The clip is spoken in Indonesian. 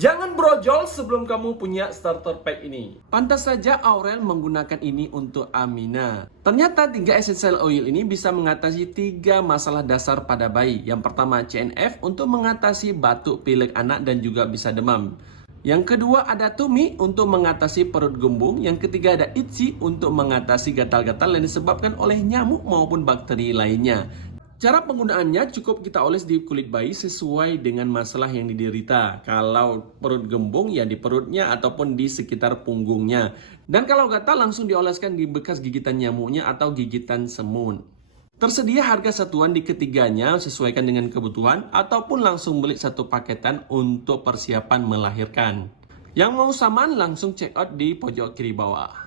Jangan brojol sebelum kamu punya starter pack ini. Pantas saja Aurel menggunakan ini untuk Amina. Ternyata 3 essential oil ini bisa mengatasi 3 masalah dasar pada bayi. Yang pertama CNF untuk mengatasi batuk pilek anak dan juga bisa demam. Yang kedua ada Tumi untuk mengatasi perut gembung. Yang ketiga ada Itchy untuk mengatasi gatal-gatal yang disebabkan oleh nyamuk maupun bakteri lainnya. Cara penggunaannya cukup kita oles di kulit bayi sesuai dengan masalah yang diderita. Kalau perut gembung ya di perutnya ataupun di sekitar punggungnya. Dan kalau gatal langsung dioleskan di bekas gigitan nyamuknya atau gigitan semut. Tersedia harga satuan di ketiganya sesuaikan dengan kebutuhan ataupun langsung beli satu paketan untuk persiapan melahirkan. Yang mau samaan langsung check out di pojok kiri bawah.